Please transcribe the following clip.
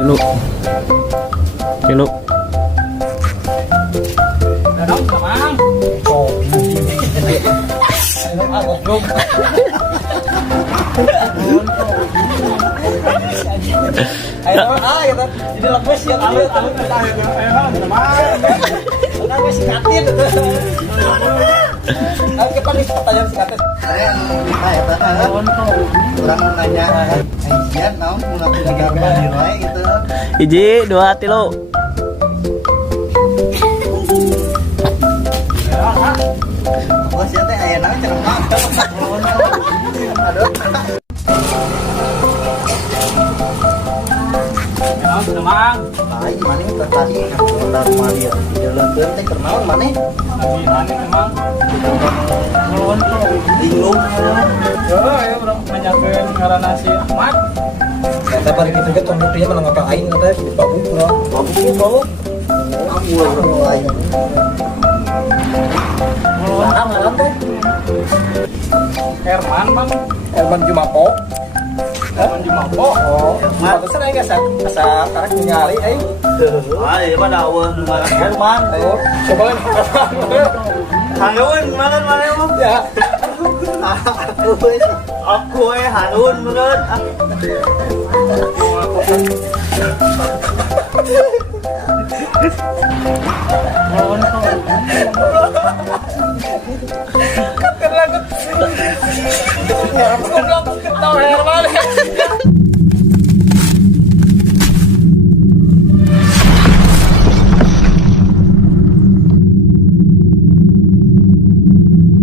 Dulu. Dulu. Dadong Mang. Oh. Aku belum. Ayo gitu. Jadi lemes ya alut kita ayo Mang. Nah, masih katin itu. Aku ke panis pertanyaan singkatnya. Saya kurang nanya Aisyah naon mun aku gagal nilai gitu. Hiji, dua, tilu. Bos ya teh aya naon cenah mah. Aduh. Mang. Ai mana tadi udah rumah dia. Jalan teh kenaon mana? Lagi aneh memang. Linglung. Ya udah menyakeun ngaranna si Ahmad. Kata balik itu ke tunggu dia malah ngapain katanya di pabuk loh. Mabuknya bau. Aku mulai. Mana ngaran teh? Herman Mang. Herman Jumapo. Herman Jumapo. Oh, pantesan aing asa karek ningali aing. Ah, ieu mah daeuh ngaran Herman. Oh, coba kan. Hanun mana mah? Ya. Aku Hanun menurut. Kenapa aku ketawa Herman?